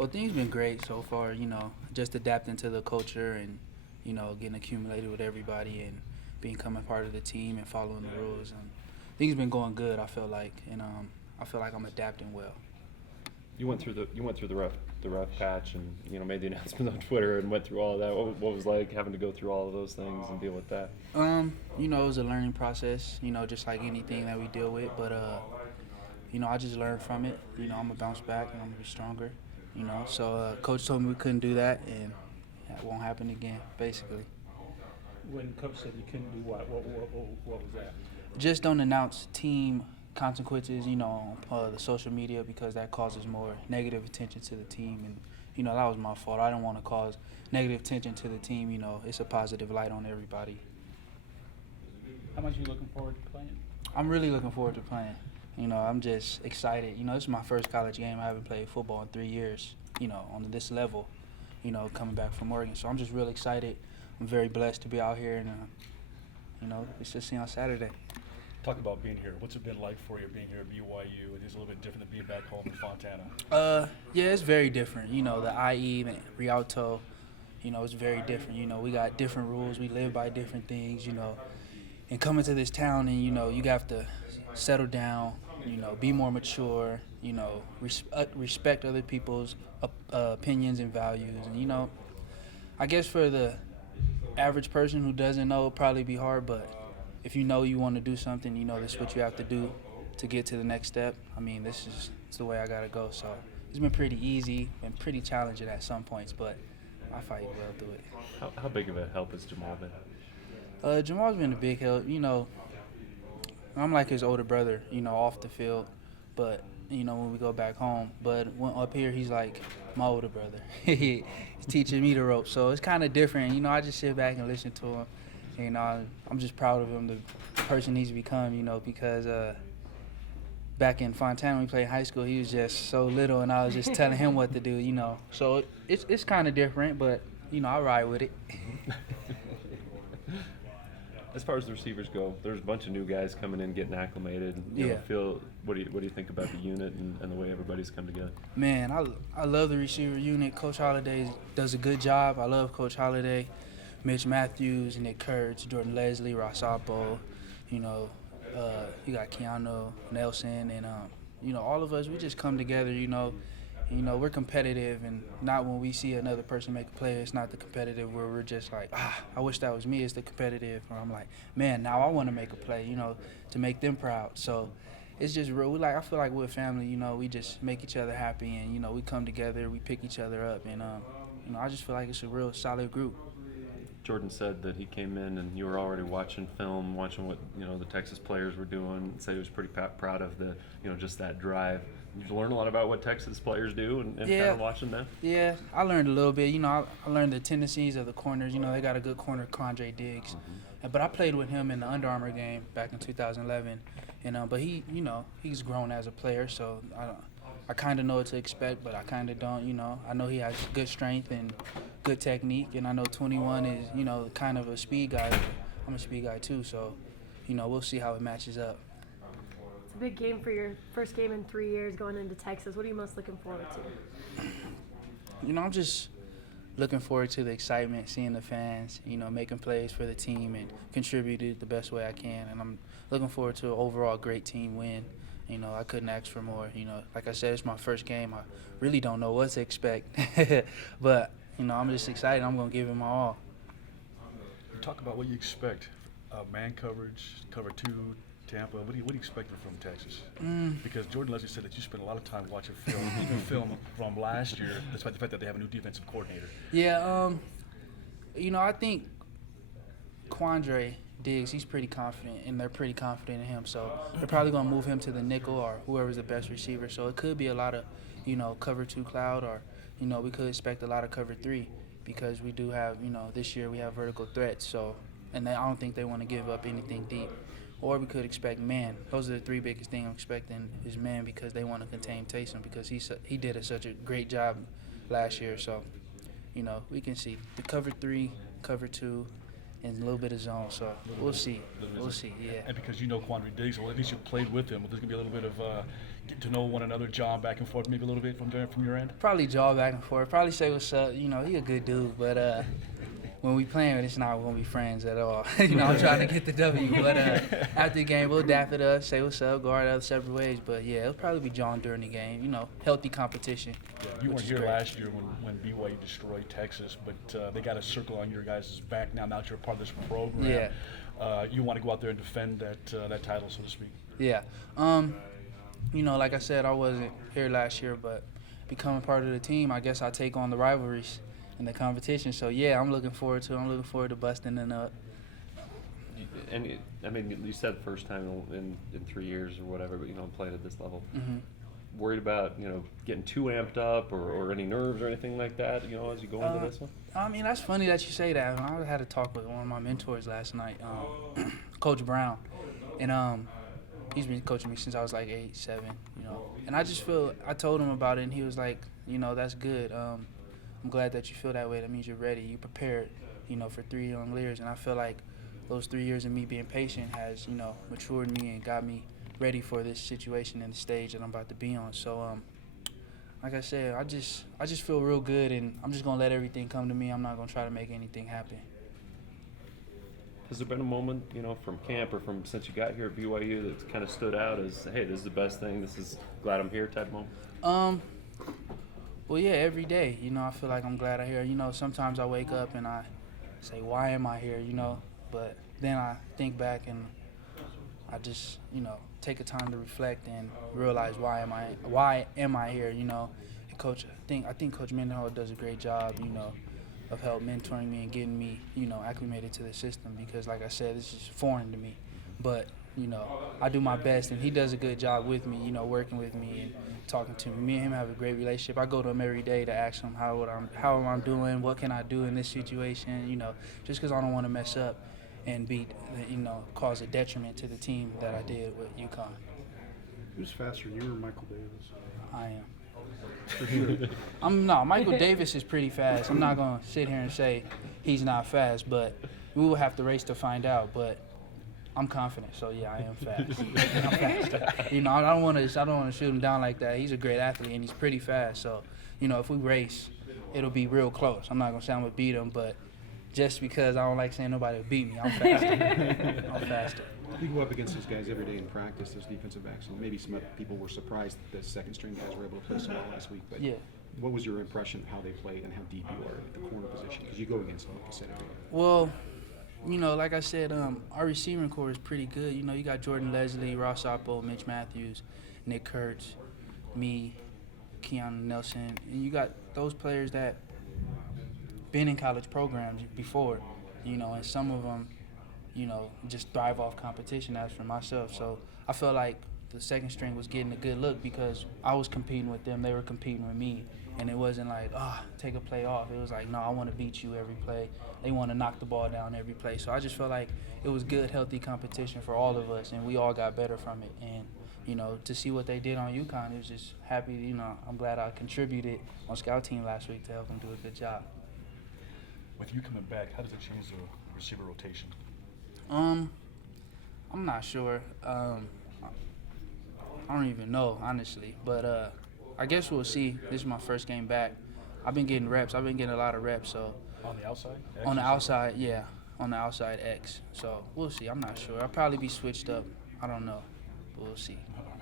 Well, things been great so far. Just adapting to the culture and getting accumulated with everybody and becoming part of the team and following the rules. And things been going good. I feel like, and I feel like I'm adapting well. You went through the rough patch and made the announcement on Twitter and went through all of that. What was like having to go through all of those things and deal with that? It was a learning process. Just like anything that we deal with. But I just learned from it. I'm gonna bounce back and I'm gonna be stronger. So coach told me we couldn't do that, and that won't happen again. Basically, When coach said you couldn't do what was that? just don't announce team consequences, on the social media because that causes more negative attention to the team, and that was my fault. I didn't want to cause negative attention to the team. It's a positive light on everybody. How much are you looking forward to playing? I'm really looking forward to playing. I'm just excited. This is my first college game. I haven't played football in 3 years, on this level, coming back from Oregon. So I'm just really excited. I'm very blessed to be out here, and, let's just see on Saturday. Talk about being here. What's it been like for you being here at BYU? It is a little bit different than being back home in Fontana. Yeah, it's very different. The IE, the Rialto, it's very different. We got different rules. We live by different things, And coming to this town and, you have to settle down, be more mature, respect other people's opinions and values. And, I guess for the average person who doesn't know, it'll probably be hard, but if you know you want to do something, this is what you have to do to get to the next step. I mean, it's the way I got to go. So it's been pretty easy, been pretty challenging at some points, but I fight well through it. How big of a help has Jamal been? Jamal's been a big help. I'm like his older brother, off the field, but, when we go back home. But when up here, he's like my older brother. He's teaching me the ropes, so it's kind of different. I just sit back and listen to him. I'm just proud of him, the person he's become, because back in Fontana when we played high school, he was just so little, and I was just telling him what to do, So it's kind of different, but, I ride with it. As far as the receivers go, there's a bunch of new guys coming in, getting acclimated. Yeah. What do you think about the unit and the way everybody's come together? Man, I love the receiver unit. Coach Holliday does a good job. I love Coach Holliday, Mitch Matthews, Nick Kurtz, Jordan Leslie, Ross Oppo. You got Keanu Nelson, and all of us. We just come together. We're competitive, and not when we see another person make a play. It's not the competitive where we're just like, I wish that was me. It's the competitive where I'm like, man, now I want to make a play, to make them proud. So it's just real. I feel like we're a family. We just make each other happy, and we come together. We pick each other up, and I just feel like it's a real solid group. Jordan said that he came in and you were already watching film, watching what the Texas players were doing. Said he was pretty proud of the just that drive. Did you learn a lot about what Texas players do and Yeah. kind of watching them? Yeah, I learned a little bit. I learned the tendencies of the corners. They got a good corner, Condre Diggs. But I played with him in the Under Armour game back in 2011. And but he's grown as a player, so I kind of know what to expect, but I kind of don't. I know he has good strength and good technique, and I know 21 is kind of a speed guy. I'm a speed guy too, so we'll see how it matches up. It's a big game for your first game in 3 years going into Texas. What are you most looking forward to? I'm just looking forward to the excitement, seeing the fans, making plays for the team and contributing the best way I can. And I'm looking forward to an overall great team win. I couldn't ask for more. Like I said, it's my first game. I really don't know what to expect. But, I'm just excited. I'm going to give it my all. Talk about what you expect. Man coverage, cover two, Tampa. What do you expect from Texas? Because Jordan Leslie said that you spent a lot of time watching film from last year, despite the fact that they have a new defensive coordinator. Yeah, I think Quandre Diggs, he's pretty confident, and they're pretty confident in him. So they're probably going to move him to the nickel or whoever's the best receiver. So it could be a lot of, cover two cloud, or, we could expect a lot of cover three because we do have, this year we have vertical threats. So, and I don't think they want to give up anything deep. Or we could expect man. Those are the three biggest things I'm expecting is man because they want to contain Taysom because he did such a great job last year. So, we can see the cover three, cover two, and a little bit of zone. So we'll see. We'll see, yeah. And because Quandre Diggs, well, at least you played with him, there's going to be a little bit of get to know one another, John, back and forth maybe a little bit from your end? Probably jaw back and forth. Probably say what's up. You know, he a good dude, but when we playing, it's not gonna be friends at all. You know, I'm trying to get the W. But after the game, we'll dap it up, say what's up, go our other separate ways. But yeah, it'll probably be John during the game. You know, healthy competition. Yeah, you weren't here great. last year when BYU destroyed Texas, but they got a circle on your guys' back now. Now that you're a part of this program, you want to go out there and defend that title, so to speak. Yeah. You know, like I said, I wasn't here last year, but becoming part of the team, I guess I take on the rivalries and the competition. So yeah, I'm looking forward to it. I'm looking forward to busting it up. And I mean, you said first time in 3 years or whatever, but played at this level. Mm-hmm. Worried about getting too amped up or any nerves or anything like that as you go into this one? I mean, that's funny that you say that. I had a talk with one of my mentors last night, Coach Brown, and he's been coaching me since I was like 8, 7, and I just feel, I told him about it, and he was like, that's good. I'm glad that you feel that way. That means you're ready. You prepared, for 3 young years, and I feel like those 3 years of me being patient has, matured me and got me ready for this situation and the stage that I'm about to be on. So, like I said, I just feel real good, and I'm just gonna let everything come to me. I'm not gonna try to make anything happen. Has there been a moment, from camp or from since you got here at BYU that's kind of stood out as, hey, this is the best thing, this is glad I'm here type moment? Well, yeah, every day, I feel like I'm glad I'm here. Sometimes I wake up and I say, why am I here, But then I think back and I just, take a time to reflect and realize why am I here, And Coach, I think Coach Mendenhall does a great job, of help mentoring me and getting me, acclimated to the system because, like I said, this is foreign to me. But, I do my best, and he does a good job with me, working with me and talking to me. Me and him have a great relationship. I go to him every day to ask him how am I doing, what can I do in this situation, just because I don't want to mess up and cause a detriment to the team that I did with UConn. Who's faster, you or Michael Davis? I am. For sure. Michael Davis is pretty fast. I'm not going to sit here and say he's not fast, but we will have to race to find out. But I'm confident, so yeah, I am fast. I'm fast. I don't want to shoot him down like that. He's a great athlete and he's pretty fast. So, if we race, it'll be real close. I'm not going to say I'm going to beat him, but just because I don't like saying nobody will beat me, I'm faster. I'm faster. You go up against these guys every day in practice, those defensive backs, and maybe some people were surprised that the second-string guys were able to play so well last week. But yeah. What was your impression of how they played and how deep you are at the corner position? Because you go against them, like I said, every day. Well, like I said, our receiving core is pretty good. You got Jordan Leslie, Ross Oppo, Mitch Matthews, Nick Kurtz, me, Keon Nelson, and you got those players that been in college programs before, and some of them, just thrive off competition as for myself. So I felt like the second string was getting a good look because I was competing with them, they were competing with me, and it wasn't like, take a play off. It was like, no, I want to beat you every play. They want to knock the ball down every play. So I just felt like it was good, healthy competition for all of us, and we all got better from it. And, to see what they did on UConn, it was just happy, I'm glad I contributed on scout team last week to help them do a good job. With you coming back, how does it change the receiver rotation? I'm not sure. I don't even know, honestly. But I guess we'll see. This is my first game back. I've been getting reps. I've been getting a lot of reps. So On the outside? on the outside, yeah. On the outside X. So we'll see. I'm not sure. I'll probably be switched up. I don't know. But we'll see.